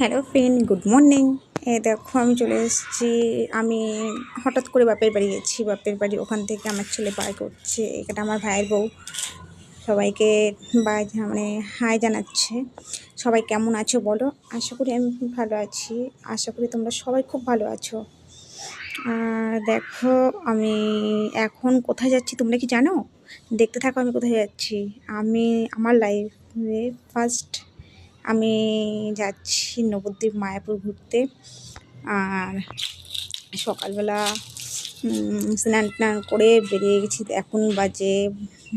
Hello friend, good morning. দেখো আমি চলে এসেছি। আমি হঠাৎ করে বাপের বাড়ি গেছি। বাপের বাড়ি ওখান থেকে আমার ছেলে বাই করছে। এটা আমার ভাইয়ের বউ সবাইকে বাই মানে হাই জানাচ্ছে। সবাই কেমন আছো বলো? আশা করি আমি খুব ভালো আছি। আশা করি তোমরা সবাই খুব ভালো আছো। আর দেখো আমি এখন কোথায় যাচ্ছি তোমরা কি জানো? দেখতে থাকো আমি কোথায় যাচ্ছি। আমি আমার লাইফে ফার্স্ট আমি যাচ্ছি নবদ্বীপ মায়াপুর ঘুরতে। আর সকালবেলা স্নান টান করে বেরিয়ে গেছি। এখন বাজে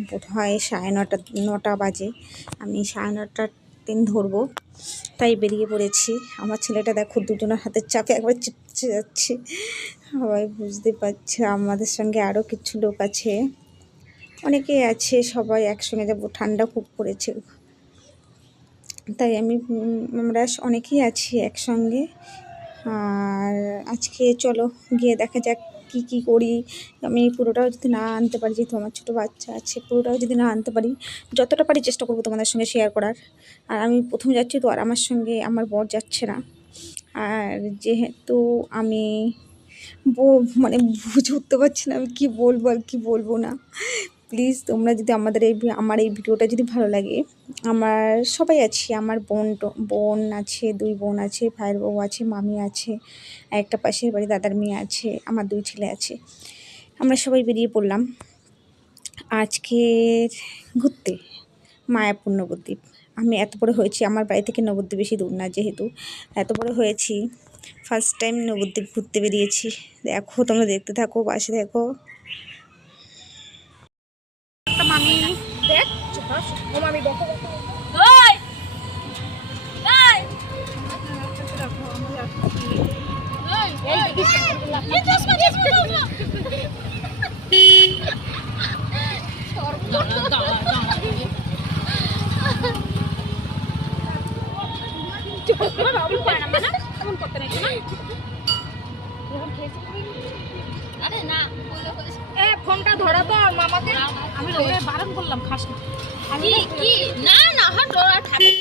বোধহয় 9:30 বাজে। আমি 9:30 ট্রেন ধরবো, তাই বেরিয়ে পড়েছি। আমার ছেলেটা দেখো দুজনের হাতের চাপে একবার চিপচে যাচ্ছে। সবাই বুঝতে পারছে আমাদের সঙ্গে আরও কিছু লোক আছে, অনেকেই আছে। সবাই একসঙ্গে যাবো, ঠান্ডা খুব পড়েছে তাই আমরা অনেকেই আছি একসঙ্গে। আর আজকে চলো গিয়ে দেখা যাক কি করি। আমি পুরোটাও যদি না আনতে পারি, যেহেতু আমার ছোটো বাচ্চা আছে, পুরোটাও যদি না আনতে পারি, যতটা পারি চেষ্টা করবো তোমাদের সঙ্গে শেয়ার করার। আর আমি প্রথম যাচ্ছি তো, আর আমার সঙ্গে আমার বর যাচ্ছে না। আর যেহেতু আমি মানে বুঝে উঠতে পারছি না আমি কী বলবো আর কী বলবো না। প্লিজ তোমরা যদি আমার এই ভিডিওটা যদি ভালো লাগে, আমার সবাই আছি, আমার বোন আছে, 2 বোন আছে, ভাইয়ের বউ আছে, মামি আছে, একটা পাশের বাড়ি দাদার মেয়ে আছে, আমার 2 ছেলে আছে। আমরা সবাই বেরিয়ে পড়লাম আজকের ঘুরতে মায়াপুর নবদ্বীপ। আমি এত বড় হয়েছি, আমার বাড়ি থেকে নবদ্বীপ বেশি দূর না, যেহেতু এত বড় হয়েছি ফার্স্ট টাইম নবদ্বীপ ঘুরতে বেরিয়েছি। দেখো তোমরা দেখতে থাকো, পাশে দেখো। মামি দেখ, ও মামি দেখো ওই এই দেখো আমরা যাচ্ছি। এই চশমা ফোনটা ধরা তো মামাকে আমি বারণ করলাম খাস না। আমি কি না না হাত ধরা ঠাকুর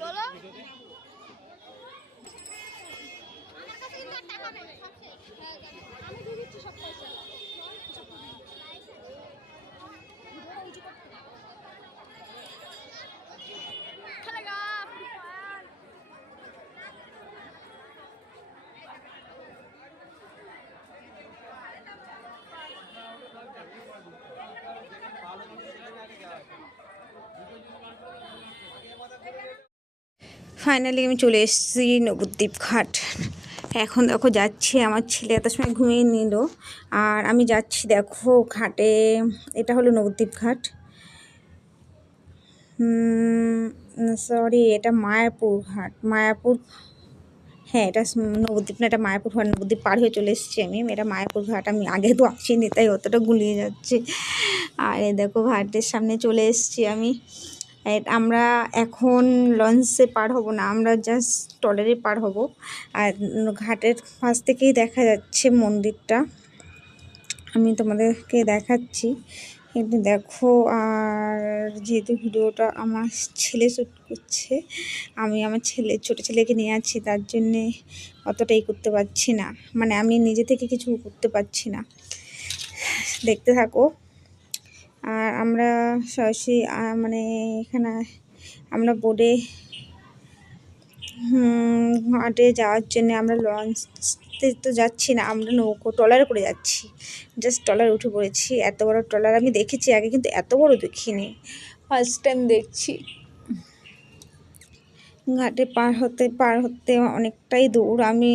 চলো। আমার কাছে কিন্তু টাকা নেই, আমি দিয়ে দিচ্ছি সব পয়সা। ফাইনালি আমি চলে এসেছি নবদ্বীপ ঘাট। এখন দেখো যাচ্ছি, আমার ছেলে এত সময় ঘুমিয়ে নিল আর আমি যাচ্ছি দেখো ঘাটে। এটা হলো নবদ্বীপ ঘাট, সরি এটা মায়াপুর ঘাট। মায়াপুর, হ্যাঁ এটা নবদ্বীপ না, এটা মায়াপুর ঘাট। নবদ্বীপ পার হয়ে চলে এসেছি আমি। এটা মায়াপুর ঘাট, আমি আগে তো আসিনি তাই অতটা গুলিয়ে যাচ্ছে। আর দেখো ঘাটের সামনে চলে এসেছি আমি। আমরা এখন লঞ্চে পার হব না, আমরা জাস্ট ট্রলারে পার হব। আর ঘাটের পাশ থেকেই দেখা যাচ্ছে মন্দিরটা, আমি তোমাদেরকে দেখাচ্ছি একটু দেখো। আর যেহেতু ভিডিওটা আমার ছেলে শ্যুট করছে, আমি আমার ছোটো ছেলেকে নিয়ে আছি, তার জন্যে অতটাই করতে পারছি না, মানে আমি নিজে থেকে কিছু করতে পারছি না। দেখতে থাকো। আর আমরা সরাসরি মানে এখানে আমরা বোটে ঘাটে যাওয়ার জন্যে আমরা লঞ্চে তো যাচ্ছি না, আমরা ট্রলারে করে যাচ্ছি। জাস্ট ট্রলারে উঠে পড়েছি। এত বড় ট্রলার আমি দেখেছি আগে, কিন্তু এত বড় দেখিনি, ফার্স্ট টাইম দেখছি। ঘাটে পার হতে অনেকটাই দূর। আমি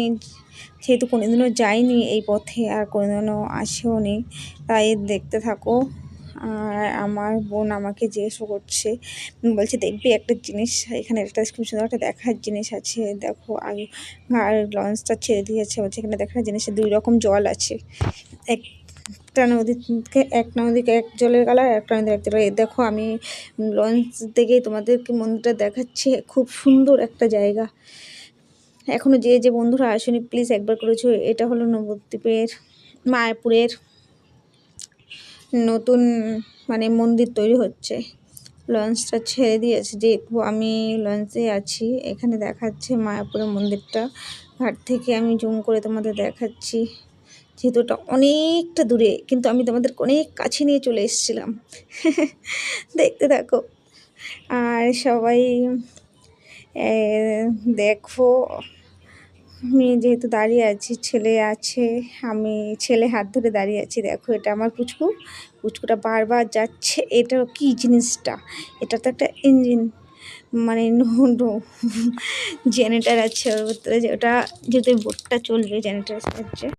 যেহেতু কোনোদিনও যাইনি এই পথে আর কোনোদিনও আসেও নি, তাই দেখতে থাকো। আর আমার বোন আমাকে জিজ্ঞেস করছে, বলছে দেখবি একটা জিনিস, এখানে একটা খুব সুন্দর একটা দেখার জিনিস আছে, দেখো। আর লঞ্চটা ছেড়ে দিয়েছে, বলছে এখানে দেখার জিনিস 2 রকম জল আছে, একটা নদীকে এক নদীকে এক জলের কালার, একটা নদীর এক জলের। দেখো আমি লঞ্চ থেকেই তোমাদেরকে মন্দিরটা দেখাচ্ছি, খুব সুন্দর একটা জায়গা। এখনো যে যে বন্ধুরা আসেনি প্লিজ একবার করেছো। এটা হলো নবদ্বীপের মায়াপুরের নতুন মানে মন্দির তৈরি হচ্ছে, লঞ্চটা ছেড়ে দিয়েছে, যেহেতু আমি লঞ্চে আছি। এখানে দেখাচ্ছে মায়াপুরের মন্দিরটা, ঘাট থেকে আমি জুম করে তোমাদের দেখাচ্ছি, যেহেতু ওটা অনেকটা দূরে, কিন্তু আমি তোমাদেরকে অনেক কাছে নিয়ে চলে এসেছিলাম। দেখতে থাকো। আর সবাই দেখো, আমি যেহেতু দাঁড়িয়ে আছি, ছেলে আছে, আমি ছেলে হাত ধরে দাঁড়িয়ে আছি। দেখো এটা আমার পুচকু, পুচকুটা বারবার যাচ্ছে। এটা কি জিনিসটা? এটা তো একটা ইঞ্জিন, মানে জেনারেটার আছে ওর ভিতরে, যে ওটা যেহেতু বোটটা চলবে জেনারেটার সাহায্যে।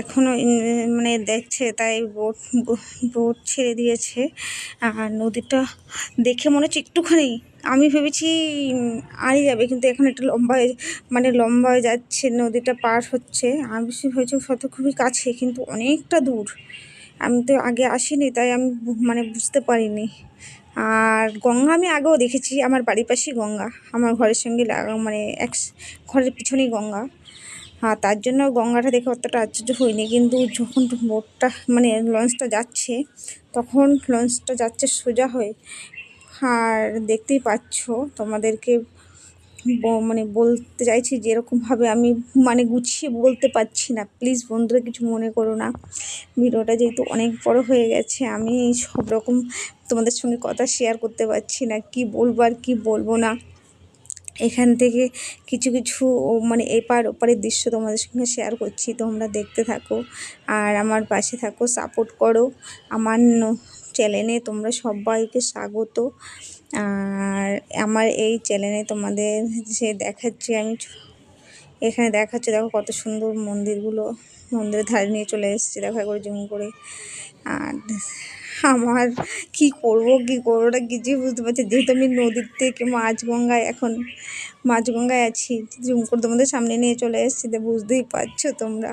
এখনও মানে দেখছে, তাই বোট ছেড়ে দিয়েছে। আর নদীটা দেখে মনে হচ্ছে একটুখানি, আমি ভেবেছি আড়িয়ে যাবে, কিন্তু এখন একটা লম্বা হয়ে যাচ্ছে, নদীটা পার হচ্ছে। আমি ভেবেছি হয়তো খুবই কাছে, কিন্তু অনেকটা দূর। আমি তো আগে আসিনি, তাই আমি মানে বুঝতে পারিনি। আর গঙ্গা আমি আগেও দেখেছি, আমার বাড়ির পাশেই গঙ্গা, আমার ঘরের সঙ্গে মানে ঘরের পিছনেই গঙ্গা। হ্যাঁ, তার জন্য গঙ্গাটা দেখে অতটা আশ্চর্য হয়নি, কিন্তু যখন বোটটা মানে লঞ্চটা যাচ্ছে, তখন লঞ্চটা যাচ্ছে সোজা হয়ে। আর দেখতেই পাচ্ছ, তোমাদেরকে মানে বলতে চাইছি, যেরকমভাবে আমি মানে গুছিয়ে বলতে পারছি না, প্লিজ বন্ধুরা কিছু মনে করো না। ভিডিওটা যেহেতু অনেক বড় হয়ে গেছে, আমি সব রকম তোমাদের সঙ্গে কথা শেয়ার করতে পারছি না, কি বলবো আর কি বলবো না। এখান থেকে কিছু কিছু মানে এপার ওপারের দৃশ্য তোমাদের সঙ্গে শেয়ার করছি, তোমরা দেখতে থাকো আর আমার পাশে থাকো, সাপোর্ট করো। আমার চ্যানেলে তোমরা সবাইকে স্বাগত। আর আমার এই চ্যানেলে তোমাদের যে দেখাচ্ছি আমি, এখানে দেখাচ্ছে, দেখো কত সুন্দর মন্দিরগুলো, মন্দিরের ধারে নিয়ে চলে এসেছি, দেখা করে জুম করে। আর আমার কি করব না কিছুই বুঝতে পারছি, যেহেতু আমি নদীর থেকে মাঝগঙ্গায় আছি, জুম করে তোমাদের সামনে নিয়ে চলে এসেছি, তো বুঝতেই পারছো তোমরা।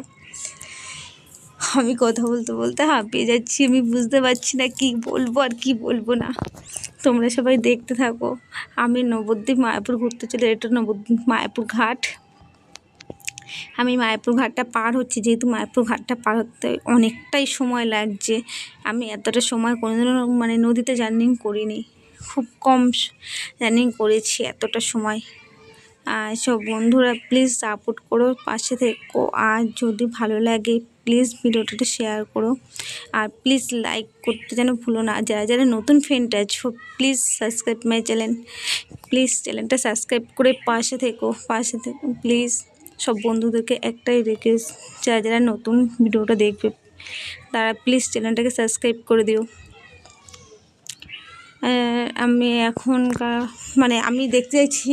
আমি কথা বলতে বলতে হাঁপিয়ে যাচ্ছি, আমি বুঝতে পারছি না কি বলবো আর কি বলবো না। তোমরা সবাই দেখতে থাকো। আমি নবদ্বীপ মায়াপুর ঘুরতে চলে, এটা নবদ্বীপ মায়াপুর ঘাট। আমি মায়াপুর ঘাটটা পার হচ্ছি, যেহেতু মায়াপুর ঘাটটা পার হতে অনেকটাই সময় লাগছে। আমি এতটা সময় কোনোদিনও মানে নদীতে জার্নি করিনি, খুব কম জার্নি করেছি এতটা সময়। সব বন্ধুরা প্লিজ সাপোর্ট করো, পাশে থেকো। আর যদি ভালো লাগে প্লিজ ভিডিওটা শেয়ার করো, আর প্লিজ লাইক করতে যেন ভুলো না। যারা যারা নতুন ফ্রেন্ড আছো please subscribe my channel, please চ্যানেলটা সাবস্ক্রাইব করে পাশে থেকো প্লিজ। সব বন্ধুদেরকে একটাই রিকোয়েস্ট, যারা যারা নতুন ভিডিওটা দেখবে তারা প্লিজ চ্যানেলটাকে সাবস্ক্রাইব করে দিও। আমি এখনকার মানে আমি দেখতে চাইছি,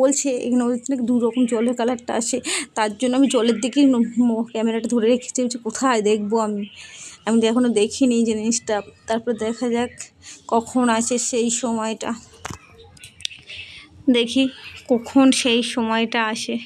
বলছে এই নদীতে নাকি 2 রকম জলের কালারটা আসে, তার জন্য আমি জলের দিকেই ক্যামেরাটা ধরে রেখেছি, কোথায় দেখবো। আমি তো এখনও দেখিনি জিনিসটা, তারপর দেখা যাক কখন আসে সেই সময়টা, দেখি কখন সেই সময়টা আসে।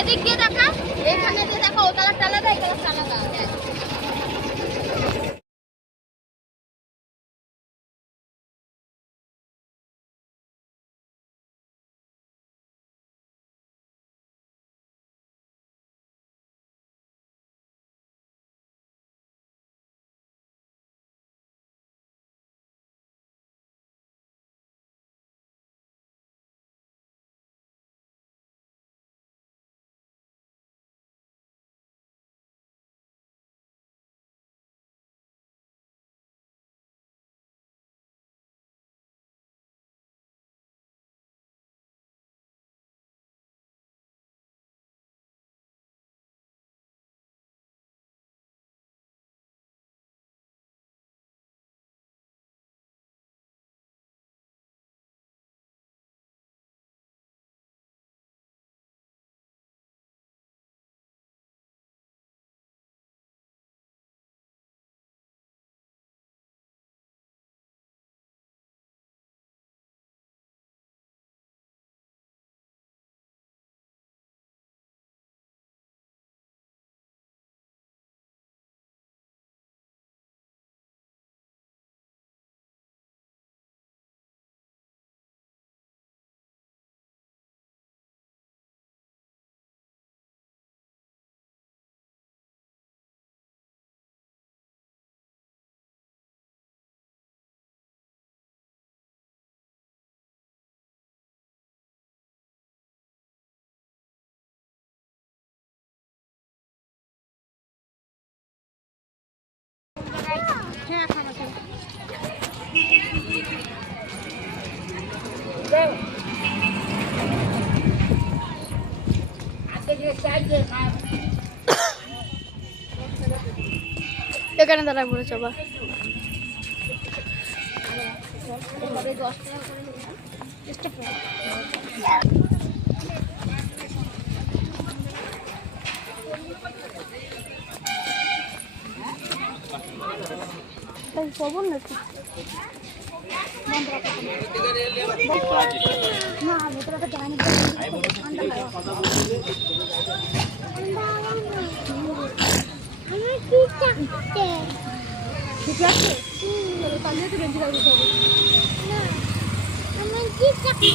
এদিক দিয়ে দেখা, এখানে যে দেখো ও কালারটা আলাদা, এই কালারটা আলাদা। এখানে দাঁড়া পড়ে চবা খবর নাকি না ভেতরে জানি ঠিক আছে তাহলে তো গেঞ্জি লাগবে না আমার কি চাকরি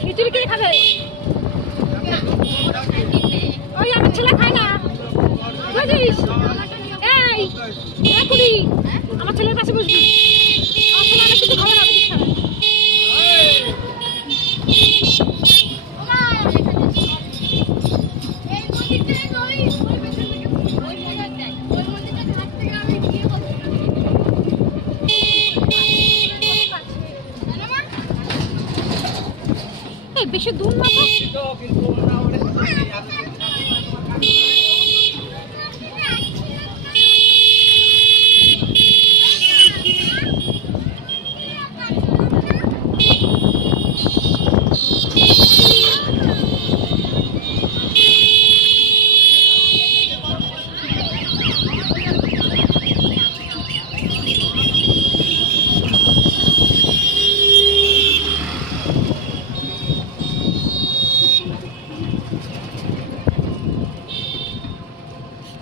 খিচুড়ি কে খাবে ওই আমার ছেলে খায় না বুঝিস এই এখনই আমার ছেলের কাছে বসবি আমার ছেলে অনেক কিছু খাবে না বেশি দূর না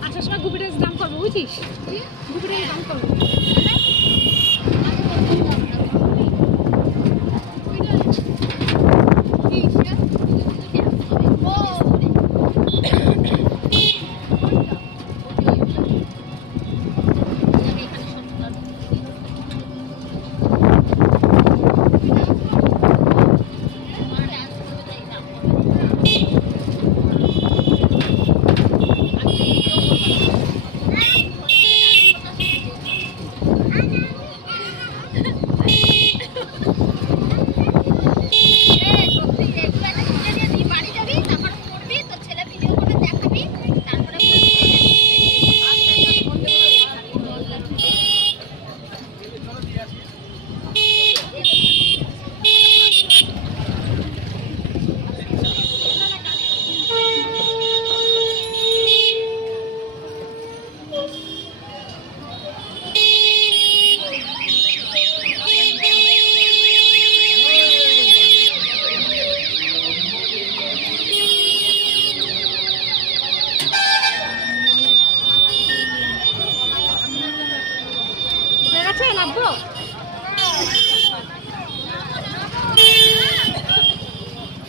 আসার সময় গুপিটার দাম করবো বুঝিস গুপিটার দাম করবো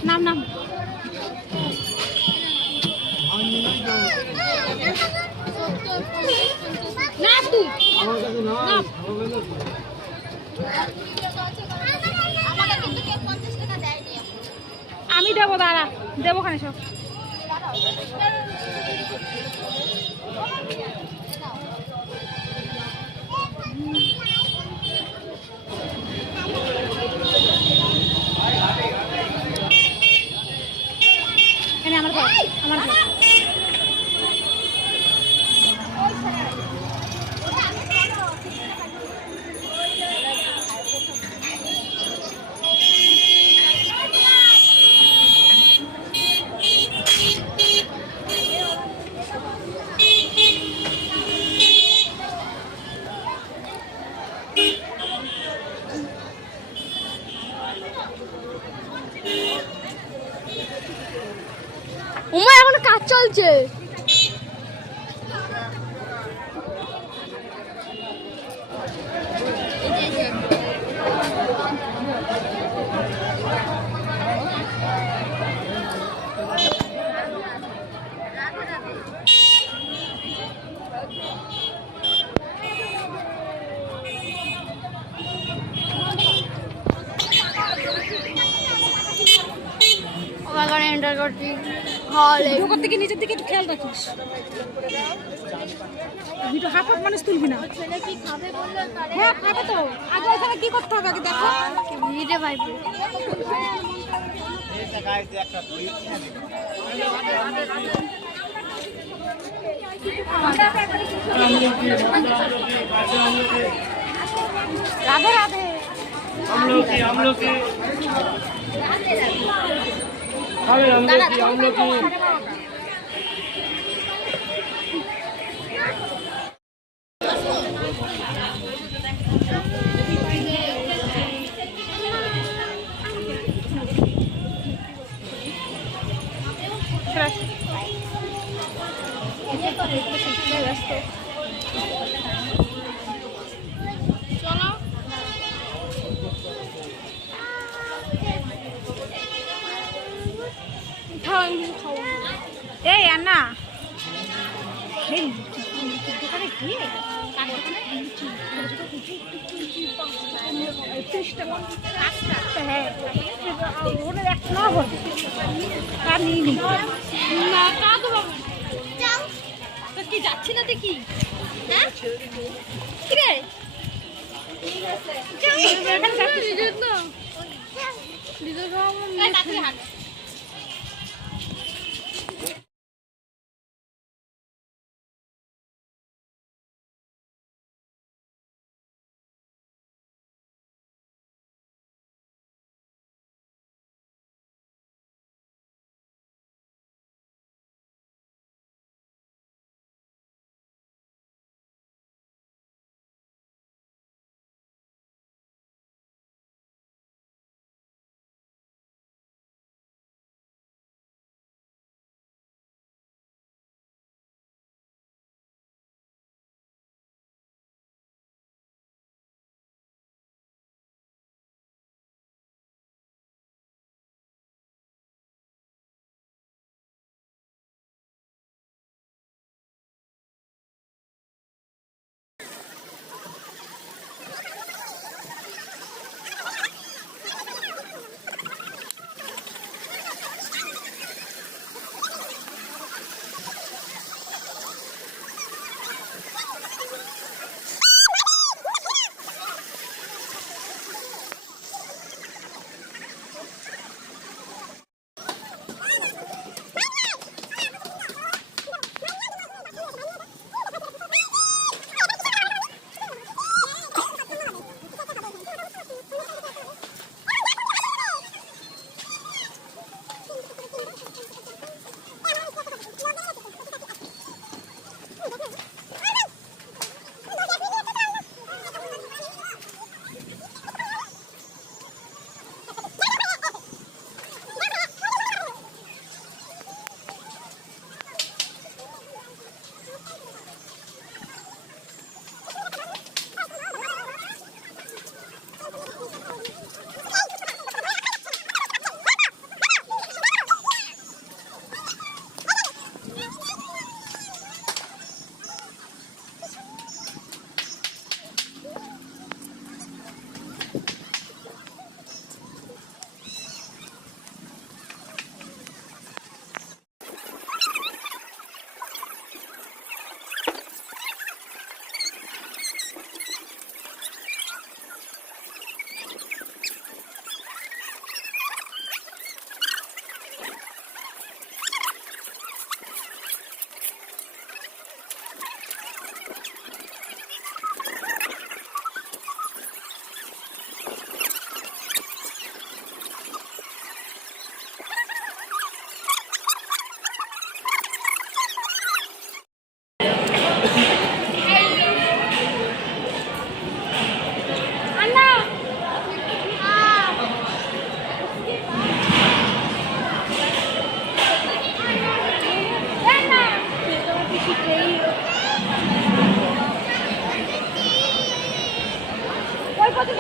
নাম নাম না তুই আমার কাছে না আমি দেবো দাঁড়া দেবো খানে সব আমার ঘর আমার ঘর ওমা এখন কাজ চলছে করছি হলে ভিডিও করতে গিয়ে নিজের দিকে একটু খেয়াল রাখিস। ভিডিও হাফ হাফ মানুষ তুলবি না। ছেলে কি খাবে বললো হ্যাঁ খাবে তো। আগে এখানে কি করতে হবে আগে দেখো। ভিড়ে পাইবে রাধে রাধে। আমলকি আমলকি খাবেন আমলকি আমলকি চলো এই আন্না এই দোকানে গিয়ে হ্যাঁ ওদের একটা না হবে আর নিয়ে নি না তা তো বাবা যাও তো কি যাচ্ছি না দেখি হ্যাঁ কি রে ঠিক আছে যাও এখানে যাচ্ছি না দিদা খাওয়া তাড়াতাড়ি হাঁট ওই পথে